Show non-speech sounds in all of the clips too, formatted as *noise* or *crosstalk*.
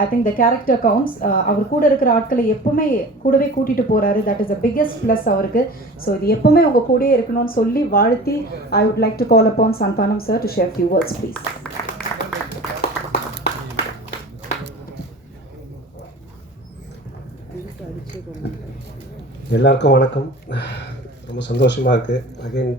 I think the character counts அவர் கூட இருக்கிற ஆட்களை எப்பவுமே கூடவே கூட்டிட்டு போறாரு. That is the biggest plus அவருக்கு. ஸோ இது எப்பவுமே உங்க கூடயே இருக்கணும்னு சொல்லி வாழ்த்தி I would like to call Appan Santhanam sir to share few words please எல்லாருக்கும் வணக்கம். ரொம்ப சந்தோஷமாக இருக்குது அகைன்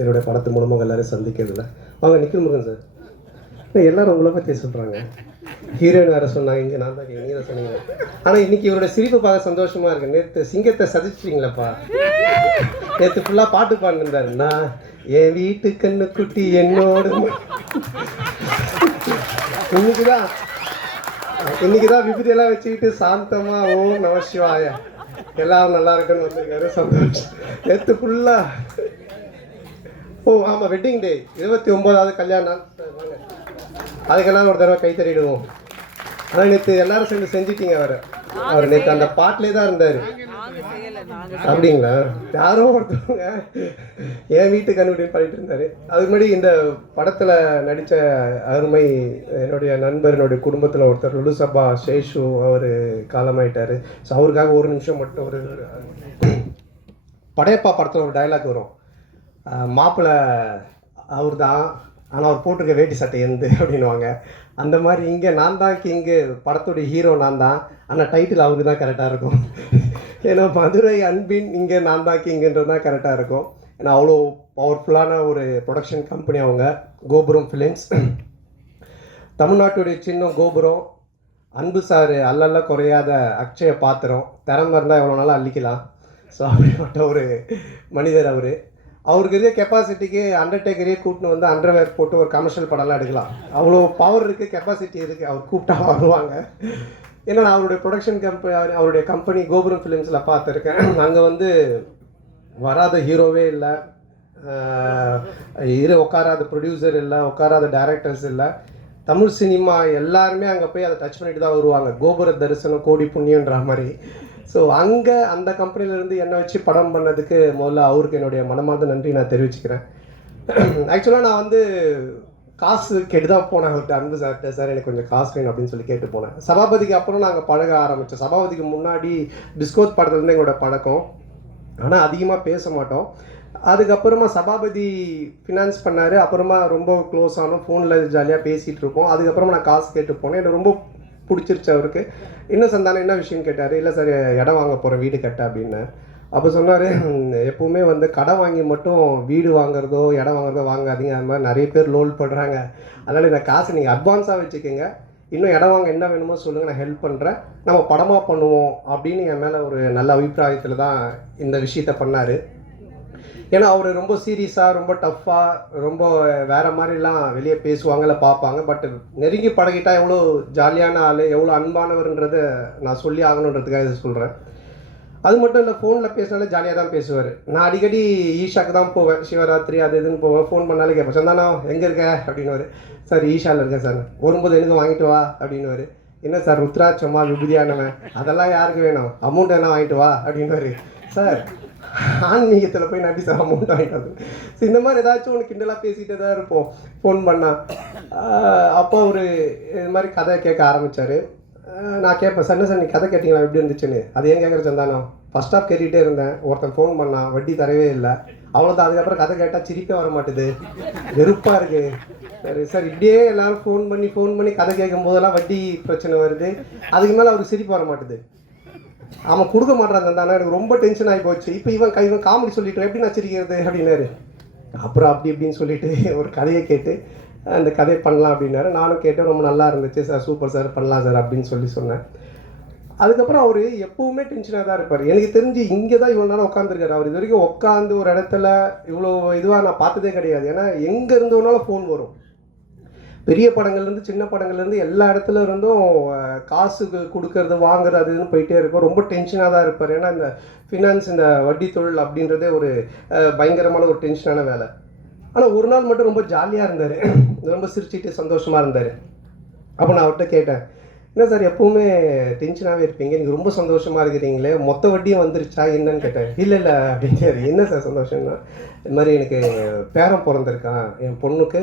என்னுடைய படத்து மூலமாக எல்லாரையும் சந்திக்கிறதுல. வாங்க நிக்கில் முருகன் சார் எல்லாரும் உங்களை பற்றி சொல்கிறாங்க ஹீரோயின் வேறு சொன்னாங்க இங்கே நான் தான் நீங்கள் சொன்னீங்க ஆனால் இன்னைக்கு இவரோட சிரிப்பு பார்க்க சந்தோஷமாக இருக்கு. நேற்று சிங்கத்தை சதிச்சிட்டீங்களப்பா. நேற்று ஃபுல்லாக பாட்டு பாடினிருந்தாரு. நான் என் வீட்டு கண்ணு குட்டி என்னோட இன்னைக்கு தான் இன்னைக்கு தான் விபதியெல்லாம் வச்சுக்கிட்டு சாந்தமா ஓ நமசிவாய எல்லாரும் நல்லா இருக்குன்னு வந்திருக்காரு. சந்தோஷம் நேற்று ஃபுல்லாக ஓ ஆமாம் வெட்டிங் டே இருபத்தி ஒம்போதாவது கல்யாணம் வாங்க. அதுக்கெல்லாம் ஒரு தடவை கை தட்டிடுவோம் ஆனால் நேற்று எல்லாரும் சேர்ந்து செஞ்சிட்டீங்க அவர் அவர் நேற்று அந்த பாட்டிலே தான் இருந்தார். அப்படிங்களா? யாரோ ஒருத்தவங்க என் வீட்டு கண்டுபிடின்னு பண்ணிட்டு இருந்தாரு. அதுக்கு முன்னாடி இந்த படத்தில் நடித்த அருமை என்னுடைய நண்பர் என்னுடைய குடும்பத்தில் ஒருத்தர் லுலுசபா சேஷு அவர் காலமாயிட்டார். ஸோ அவருக்காக ஒரு நிமிஷம் மட்டும் ஒரு படையப்பா படத்தில் ஒரு டயலாக் வரும். மாப்பிள்ளை அவர் தான் ஆனால் அவர் போட்டிருக்க வேட்டி சட்டை எந்து அப்படின்னுவாங்க. அந்த மாதிரி இங்கே நான் தான் கிங்கு படத்துடைய ஹீரோ நான் தான். ஆனால் டைட்டில் அவருக்கு தான் கரெக்டாக இருக்கும். ஏன்னா மதுரை அன்பின் இங்கே நான் தான் கிங்குன்றது தான் கரெக்டாக இருக்கும். ஏன்னா அவ்வளோ பவர்ஃபுல்லான ஒரு ப்ரொடக்ஷன் கம்பெனி அவங்க கோபுரம் ஃபிலிம்ஸ் தமிழ்நாட்டுடைய சின்னம் கோபுரம் அன்பு சார் அல்லல்ல குறையாத அக்ஷய பாத்திரம். திறமை இருந்தால் எவ்வளோ நாளும் அள்ளிக்கலாம். ஸோ அப்படிப்பட்ட ஒரு மனிதர் அவர். அவருக்கு இருக்க கெப்பாசிட்டிக்கு அண்டர்டேக்கரையே கூட்டின்னு வந்து அண்டர்வேர் போட்டு ஒரு கமர்ஷியல் படம்லாம் எடுக்கலாம். அவ்வளோ பவர் இருக்குது கெப்பாசிட்டி இருக்குது அவர் கூப்பிட்டா வருவாங்க. ஏன்னா நான் அவருடைய ப்ரொடக்ஷன் கம்பெனி அவருடைய கம்பெனி கோபுரம் ஃபிலிம்ஸில் பார்த்துருக்கேன். அங்கே வந்து வராத ஹீரோவே இல்லை. இரு உட்காராத ப்ரொடியூசர் இல்லை உட்காராத டேரக்டர்ஸ் இல்லை. தமிழ் சினிமா எல்லாருமே அங்கே போய் அதை டச் பண்ணிட்டு தான் வருவாங்க. கோபுர தரிசனம் கோடி புண்ணியன்ற மாதிரி. ஸோ அங்கே அந்த கம்பெனிலேருந்து என்னை வச்சு படம் பண்ணதுக்கு முதல்ல அவருக்கு என்னுடைய மனமார்ந்த நன்றி நான் தெரிவிச்சுக்கிறேன். ஆக்சுவலாக நான் வந்து காசு கேட்டு தான் போனேன் அவர்கிட்ட அன்பு சார்கிட்ட சார் எனக்கு கொஞ்சம் காசு வேணும் அப்படின்னு சொல்லி கேட்டு போனேன். சபாபதிக்கு அப்புறம் நாங்கள் பழக ஆரம்பித்தோம் சபாபதிக்கு முன்னாடி பிஸ்கோத் படத்துலேருந்து எங்களோட பழக்கம். ஆனால் அதிகமாக பேச மாட்டோம். அதுக்கப்புறமா சபாபதி ஃபினான்ஸ் பண்ணார். அப்புறமா ரொம்ப க்ளோஸ் ஆனோம் ஃபோனில் ஜாலியாக பேசிகிட்டு இருக்கோம் அதுக்கப்புறமா நான் காசு கேட்டு போனேன். எனக்கு ரொம்ப பிடிச்சிருச்சு அவருக்கு. இன்னும் சந்தானம் என்ன விஷயம் கேட்டார்? இல்லை சார் இடம் வாங்க போகிறேன் வீடு கட்ட அப்படின்னு. அப்போ சொன்னார் எப்போவுமே வந்து கடன் வாங்கி மட்டும் வீடு வாங்குறதோ இடம் வாங்குறதோ வாங்காதீங்க. அது மாதிரி நிறைய பேர் லோல் பண்ணுறாங்க அதனால் இந்த காசு நீங்கள் அட்வான்ஸாக வச்சுக்கோங்க. இன்னும் இடம் வாங்க என்ன வேணுமோ சொல்லுங்கள் நான் ஹெல்ப் பண்ணுறேன் நம்ம படமாக பண்ணுவோம் அப்படின்னு என் மேலே ஒரு நல்ல அபிப்பிராயத்தில் தான் இந்த விஷயத்த பண்ணார். ஏன்னா அவர் ரொம்ப சீரியஸாக ரொம்ப டஃப்பாக ரொம்ப வேறு மாதிரிலாம் வெளியே பேசுவாங்கல்ல பார்ப்பாங்க. பட் நெருங்கி பழகிட்டா எவ்வளோ ஜாலியான ஆள் எவ்வளோ அன்பானவர்ன்றதை நான் சொல்லி ஆகணுன்றதுக்காக இதை சொல்கிறேன் அது மட்டும் இல்லை ஃபோனில் பேசினாலே ஜாலியாக தான் பேசுவார். நான் அடிக்கடி ஈஷாக்கு தான் போவேன். சிவராத்திரி அது இதுன்னு போவேன். ஃபோன் பண்ணாலே கேட்பேன். சந்தானா எங்கே இருக்க? அப்படின்னு சார் ஈஷாவில் இருக்கேன் சார். வரும்போது எனக்கு வாங்கிட்டு வா அப்படின்னு என்ன சார் ருத்ராட்சமா விபூதியானவன்? அதெல்லாம் யாருக்கு வேணும்? அமௌண்ட் என்ன வாங்கிட்டு வா அப்படின்னு சார் ஆன்மீகத்தில் போய் நம்பி சார் அமௌண்ட் வாங்கிட்டு வந்து ஸோ இந்த மாதிரி ஏதாச்சும் ஒன்று கிண்டலாக பேசிகிட்டே தான் இருப்போம். ஃபோன் பண்ணால் அப்போ ஒரு இது மாதிரி கதை கேட்க ஆரம்பித்தார் நான் கேட்பேன் சண்டை சார் நீ கதை கேட்டிங்களா? எப்படி இருந்துச்சுன்னு? அது ஏன் கேட்குற சந்தானம்? ஃபஸ்ட் ஆஃப் கேட்டுகிட்டே இருந்தேன். ஒருத்தன் ஃபோன் பண்ணான் வட்டி தரவே இல்லை. அவ்வளோதான் அதுக்கப்புறம் கதை கேட்டால் சிரிப்பே வர மாட்டுது வெறுப்பாக இருக்குது சரி சார் இப்படியே எல்லோரும் ஃபோன் பண்ணி ஃபோன் பண்ணி கதை கேட்கும் போதெல்லாம் வட்டி பிரச்சனை வருது. அதுக்கு மேலே அவருக்கு சிரிப்பு வர மாட்டுது அவன் கொடுக்க மாட்டான் தானே எனக்கு ரொம்ப டென்ஷன் ஆகி போச்சு. இப்போ இவன் இவன் காமெடி சொல்லிட்டு எப்படி நான் சிரிக்கிறது? அப்படின்னாரு. அப்புறம் அப்படி இப்படின்னு சொல்லிட்டு *laughs* ஒரு கதையை கேட்டு அந்த கதையை பண்ணலாம் அப்படின்னாரு. நானும் கேட்டேன் ரொம்ப நல்லா இருந்துச்சு சார். Super sir. பண்ணலாம் சார். அப்படின்னு சொல்லி சொன்னேன். அதுக்கப்புறம் அவர் எப்பவுமே டென்ஷனாக தான் இருப்பார். எனக்கு தெரிஞ்சு இங்கே தான் இவ்வளோ நேரம் உட்காந்துருக்காரு அவர் இது வரைக்கும் உட்காந்து ஒரு இடத்துல இவ்வளோ இதுவாக நான் பார்த்ததே கிடையாது. ஏன்னா எங்கே இருந்தோனாலும் ஃபோன் வரும். பெரிய படங்கள்லேருந்து சின்ன படங்கள்லேருந்து எல்லா இடத்துல இருந்தும் காசு கொடுக்கறது வாங்குறது அது இதுன்னு போயிட்டே இருக்கும். ரொம்ப டென்ஷனாக தான் இருப்பார். ஏன்னா இந்த ஃபினான்ஸ் இந்த வட்டி தொழில் அப்படின்றதே ஒரு பயங்கரமான ஒரு டென்ஷனான வேலை. ஆனால் ஒரு நாள் மட்டும் ரொம்ப ஜாலியாக இருந்தார். *clears throat* ரொம்ப சிரிச்சிட்டு சந்தோஷமாக இருந்தார். அப்போ நான் அவர்கிட்ட கேட்டேன் என்ன சார் எப்போவுமே டென்ஷனாகவே இருப்பீங்க. நீங்கள் ரொம்ப சந்தோஷமாக இருக்கிறீங்களே. மொத்த வட்டியும் வந்துருச்சா? என்னன்னு கேட்டேன். இல்லை இல்லை. அப்படின்னாரு. என்ன சார் சந்தோஷம்னா? இது மாதிரி எனக்கு பேரன் பிறந்திருக்கான். என் பொண்ணுக்கு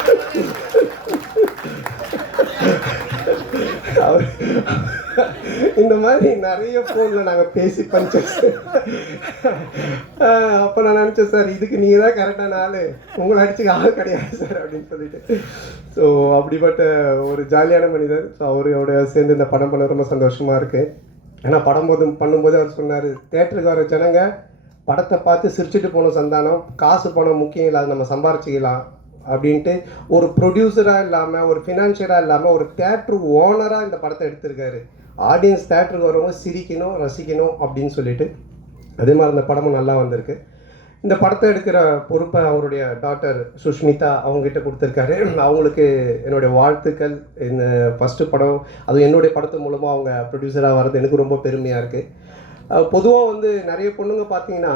இந்த மாதிரி நிறைய ஃபோனில் நாங்கள் பேசி பஞ்சஸ் அப்போ நான் நினச்சேன் சார் இதுக்கு நீங்கள் தான் கரெக்டான ஆள். உங்களை அடிச்சுக்க ஆள் கிடையாது சார் அப்படின்னு சொல்லிட்டு. ஸோ அப்படிப்பட்ட ஒரு ஜாலியான மனிதர். ஸோ அவரோட சேர்ந்து இந்த படம் பண்ண ரொம்ப சந்தோஷமாக இருக்குது ஏன்னா படம் போது பண்ணும்போது அவர் சொன்னார் தேட்டருக்கு வர ஜனங்க படத்தை பார்த்து சிரிச்சுட்டு போகணும் சந்தானம் காசு பணம் முக்கியம் இல்லை அதை நம்ம சம்பாரிச்சிக்கலாம். அப்படின்ட்டு ஒரு ப்ரொடியூசராக இல்லாமல் ஒரு ஃபினான்ஷியராக இல்லாமல் ஒரு தேட்ரு ஓனராக இந்த படத்தை எடுத்திருக்காரு. ஆடியன்ஸ் தேட்டருக்கு வரவங்க சிரிக்கணும் ரசிக்கணும் அப்படின்னு சொல்லிட்டு. அதே மாதிரி இந்த படமும் நல்லா வந்திருக்கு. இந்த படத்தை எடுக்கிற பொறுப்பை அவருடைய டாக்டர் சுஷ்மிதா அவங்ககிட்ட கொடுத்துருக்காரு. அவங்களுக்கு என்னுடைய வாழ்த்துக்கள். இந்த ஃபஸ்ட்டு படம் அதுவும் என்னுடைய படத்து மூலமாக அவங்க ப்ரொடியூசராக வர்றது எனக்கு ரொம்ப பெருமையாக இருக்குது பொதுவாக வந்து நிறைய பொண்ணுங்க பார்த்தீங்கன்னா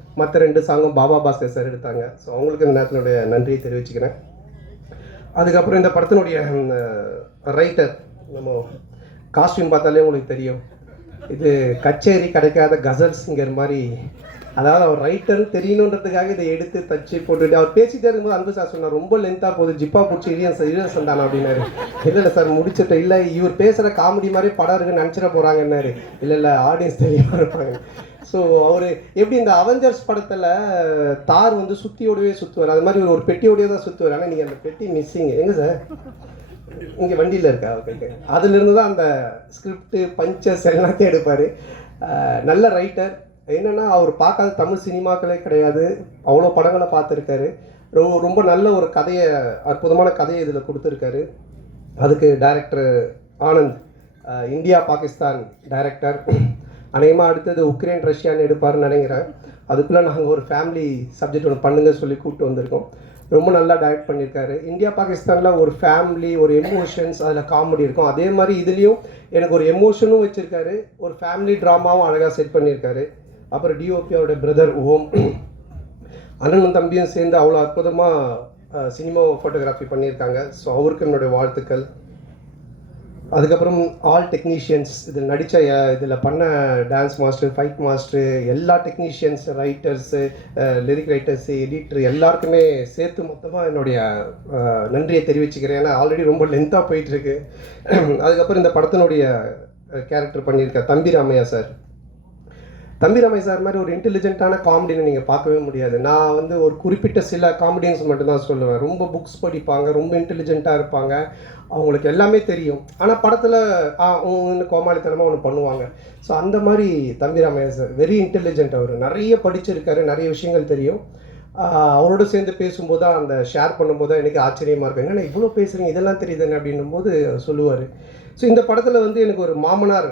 மற்ற ரெண்டு சாங்கும் பாபா பாஸ்கர் சார் எடுத்தாங்க. ஸோ அவங்களுக்கு இந்த நேரத்தினுடைய நன்றியை தெரிவிச்சுக்கிறேன். அதுக்கப்புறம் இந்த படத்தினுடைய ரைட்டர் நம்ம காஸ்டியூம் பார்த்தாலே உங்களுக்கு தெரியும். இது கச்சேரி கிடைக்காத கசல்ஸுங்கிற மாதிரி அதாவது அவர் ரைட்டர் தெரியணுன்றதுக்காக இதை எடுத்து தச்சு போட்டுட்டு அவர் பேசிட்டே இருக்கும்போது அன்பு சார் சொன்னார் ரொம்ப லென்த்தாக போகுது ஜிப்பா பிடிச்சி இளையன் சார் இளையன் சந்தானம் அப்படின்னாரு. இல்லை இல்லை சார் முடிச்சிட்ட இல்லை இவர் பேசுகிற காமெடி மாதிரி படம் இருக்குன்னு நினச்சிட போகிறாங்கன்னாரு இல்லை இல்லை ஆடியன்ஸ் தெரியாமல் இருப்பாங்க. ஸோ அவர் எப்படி இந்த அவெஞ்சர்ஸ் படத்தில் தார் வந்து சுத்தியோடவே சுற்றுவார் அது மாதிரி ஒரு பெட்டியோடவே தான் சுற்றுவார் ஆனால் நீங்கள் அந்த பெட்டி மிஸ்ஸிங் எங்கே சார் இங்கே வண்டியில் இருக்கா? அவருக்கு அதுலேருந்து தான் அந்த ஸ்கிரிப்ட் பஞ்சஸ் எல்லாத்தையும் எடுப்பார். நல்ல ரைட்டர் என்னென்னா அவர் பார்க்காத தமிழ் சினிமாக்களே கிடையாது. அவ்வளோ படங்களை பார்த்துருக்காரு. ரொம்ப ரொம்ப நல்ல ஒரு கதையை அற்புதமான கதையை இதில் கொடுத்துருக்காரு. அதுக்கு director Anand India Pakistan director. அநேகமாக அடுத்தது உக்ரைன் ரஷ்யான்னு எடுப்பாருன்னு நினைக்கிறேன். அதுக்குள்ளே நாங்கள் ஒரு ஃபேமிலி சப்ஜெக்ட் ஒன்று பண்ணுங்க சொல்லி கூப்பிட்டு வந்திருக்கோம். ரொம்ப நல்லா டைரக்ட் பண்ணியிருக்காரு. இந்தியா பாகிஸ்தானில் ஒரு ஃபேமிலி ஒரு எமோஷன்ஸ் அதில் காமெடி இருக்கும். அதே மாதிரி இதுலேயும் எனக்கு ஒரு எமோஷனும் வச்சுருக்காரு. ஒரு ஃபேமிலி ட்ராமாவும் அழகாக செட் பண்ணியிருக்காரு. அப்புறம் டிஓபியோட பிரதர் ஓம். அண்ணனும் தம்பியும் சேர்ந்து அவ்வளோ அற்புதமாக சினிமா ஃபோட்டோகிராஃபி பண்ணியிருக்காங்க. ஸோ அவருக்கு என்னுடைய வாழ்த்துக்கள். அதுக்கப்புறம் ஆல் டெக்னீஷியன்ஸ் இதில் நடித்த இதில் பண்ண டான்ஸ் மாஸ்டர் ஃபைட் மாஸ்டரு எல்லா technicians writers lyric writers editor எல்லாருக்குமே சேர்த்து மொத்தமாக என்னுடைய நன்றியை தெரிவிச்சுக்கிறேன். ஏன்னா ஆல்ரெடி ரொம்ப லென்த்தாக போயிட்டுருக்கு அதுக்கப்புறம் இந்த படத்தினுடைய கேரக்டர் பண்ணியிருக்க தம்பி ராமையா சார் தம்பி ரமேஷ் சார் மாதிரி ஒரு இன்டெலிஜென்ட்டான காமெடின்னு நீங்கள் பார்க்கவே முடியாது. நான் வந்து ஒரு குறிப்பிட்ட சில காமெடியன்ஸ் மட்டும்தான் சொல்லுவேன். ரொம்ப புக்ஸ் படிப்பாங்க ரொம்ப இன்டெலிஜென்ட்டாக இருப்பாங்க. அவங்களுக்கு எல்லாமே தெரியும். ஆனால் படத்தில் ஆ ஒன்று கோமாளித்தனமாக ஒன்று பண்ணுவாங்க. ஸோ அந்த மாதிரி தம்பி ராமையா சார் வெரி இன்டெலிஜென்ட் அவர். நிறைய படிச்சிருக்காரு நிறைய விஷயங்கள் தெரியும். அவரோட சேர்ந்து பேசும்போது தான் அந்த ஷேர் பண்ணும்போது தான் எனக்கு ஆச்சரியமாக இருக்கும். என்னென்ன இவ்வளோ பேசுகிறீங்க இதெல்லாம் தெரியுதுன்னு அப்படின்னும் போது சொல்லுவார். ஸோ இந்த படத்தில் வந்து எனக்கு ஒரு மாமனார்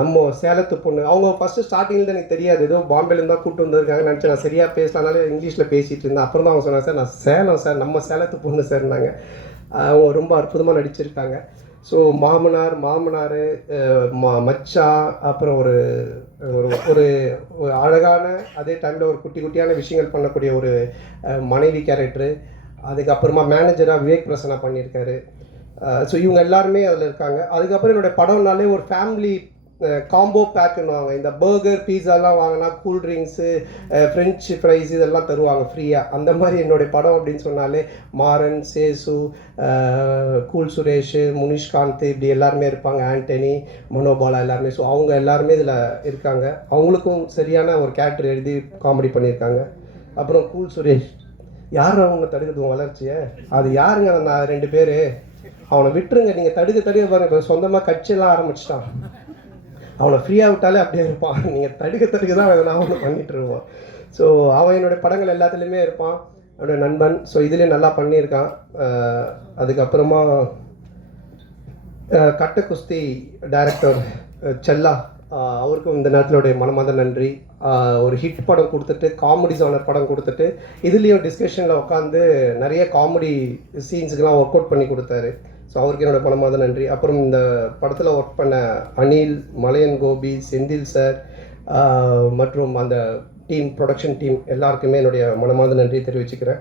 நம்ம சேலத்து பொண்ணு. அவங்க ஃபஸ்ட்டு ஸ்டார்டிங்கில் எனக்கு தெரியாது. ஏதோ பாம்பேலேருந்து தான் கூப்பிட்டு வந்திருக்காங்க நினச்சேன். நான் சரியாக பேசலானாலே இங்கிலீஷில் பேசிகிட்டு இருந்தேன். அப்புறம் தான் அவங்க சொன்னாங்க சார் நான் சேலம் சார் நம்ம சேலத்து பொண்ணு சார்னாங்க அவங்க ரொம்ப அற்புதமாக நடிச்சிருக்காங்க. ஸோ மாமனார் மாமனார் ம மச்சா அப்புறம் ஒரு ஒரு ஒரு ஒரு அழகான அதே டைமில் ஒரு குட்டி குட்டியான விஷயங்கள் பண்ணக்கூடிய ஒரு மனைவி கேரக்டரு அதுக்கப்புறமா மேனேஜராக விவேக் பிரசனா பண்ணியிருக்காரு. ஸோ இவங்க எல்லாருமே அதில் இருக்காங்க. அதுக்கப்புறம் என்னோட படம்னாலே ஒரு ஃபேமிலி காம்போ பேக்குன்னு இந்த பர்கர் பீஸாலாம் வாங்கினா கூல் ட்ரிங்க்ஸு ஃப்ரெஞ்ச் ஃப்ரைஸ் இதெல்லாம் தருவாங்க ஃப்ரீயாக அந்த மாதிரி என்னுடைய படம் அப்படின்னு சொன்னாலே மாறன் சேசு கூல் சுரேஷ் முனிஷ்காந்த் இப்படி எல்லாருமே இருப்பாங்க. ஆண்டனி மனோபாலா எல்லாருமே. ஸோ அவங்க எல்லாருமே இதில் இருக்காங்க. அவங்களுக்கும் சரியான ஒரு கேரக்டர் எழுதி காமெடி பண்ணியிருக்காங்க. அப்புறம் கூல் சுரேஷ். யார் அவங்க தடுக்கிறது வளர்ச்சியை? அது யாருங்க? நான் ரெண்டு பேர். அவனை விட்டுருங்க. நீங்கள் தடுக்க தடுக்க பாருங்க. இப்போ சொந்தமாக கட்சியெல்லாம் ஆரம்பிச்சிட்டான். அவனை ஃப்ரீயாக விட்டாலே அப்படியே இருப்பான். *laughs* நீங்கள் தடுக்க தடுக்க தான் அவன் நான் ஒன்று பண்ணிட்டு இருப்பான். ஸோ அவன் என்னுடைய படங்கள் எல்லாத்துலேயுமே இருப்பான். அவனோட நண்பன். ஸோ இதுலேயும் நல்லா பண்ணியிருக்கான். அதுக்கப்புறமா கட்ட குஸ்தி டைரக்டர் செல்லா. அவருக்கும் இந்த நேரத்திலுடைய மனமாத நன்றி. ஒரு ஹிட் படம் கொடுத்துட்டு காமெடி ஜானர் படம் கொடுத்துட்டு இதுலேயும் டிஸ்கஷனில் உட்காந்து நிறைய காமெடி சீன்ஸுக்கெலாம் ஒர்க் அவுட் பண்ணி கொடுத்தாரு. ஸோ அவருக்கு என்னோட மனமார்ந்த நன்றி. அப்புறம் இந்த படத்தில் ஒர்க் பண்ண அனில் மலையன் கோபி செந்தில் சார் மற்றும் அந்த டீம் ப்ரொடக்ஷன் டீம் எல்லாருக்குமே என்னுடைய மனமார்ந்த நன்றி தெரிவிச்சுக்கிறேன்.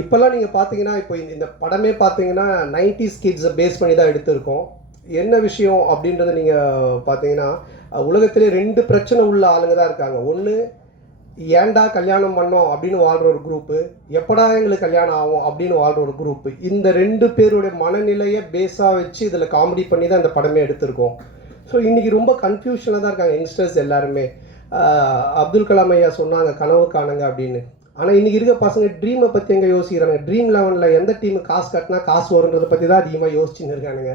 இப்போல்லாம் நீங்கள் பார்த்தீங்கன்னா இப்போ இந்த- படமே பார்த்தீங்கன்னா நைன்டிஸ் கிட்ஸை பேஸ் பண்ணி தான் எடுத்திருக்கோம். என்ன விஷயம் அப்படின்றத நீங்கள் பார்த்தீங்கன்னா உலகத்திலே ரெண்டு பிரச்சனை உள்ள ஆளுங்க தான் இருக்காங்க. ஒன்று ஏன்டா கல்யாணம் பண்ணோம் அப்படின்னு வாழ்கிற ஒரு குரூப்பு எப்படா எங்களுக்கு கல்யாணம் ஆகும் அப்படின்னு வாழ்கிற ஒரு குரூப்பு இந்த ரெண்டு பேருடைய மனநிலையை பேஸாக வச்சு இதில் காமெடி பண்ணி தான் இந்த படமே எடுத்திருக்கோம். ஸோ இன்றைக்கி ரொம்ப கன்ஃபியூஷனாக தான் இருக்காங்க யங்ஸ்டர்ஸ் எல்லாருமே. அப்துல் கலாம் ஐயா சொன்னாங்க கனவு காணுங்க அப்படின்னு. ஆனால் இன்றைக்கி இருக்க பசங்க ட்ரீமை பற்றி எங்கே யோசிக்கிறாங்க? ட்ரீம் லெவனில் எந்த டீம் காசு கட்டினா காசு வருன்றதை பற்றி தான் அதிகமாக யோசிச்சுன்னு இருக்கானுங்க.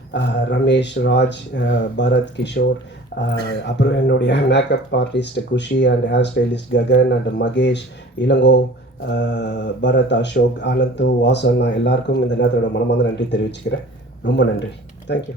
ரமேஷ் ராஜ் பரத் கிஷோர் அப்புறம் என்னுடைய makeup artist Khushi and hair stylist Gagan and Mahesh Ilango Bharath Ashok Anand Vasan நான் எல்லாருக்கும் இந்த நேரத்தோட மனமார்ந்த நன்றி தெரிவிச்சுக்கிறேன். ரொம்ப நன்றி. தேங்க்யூ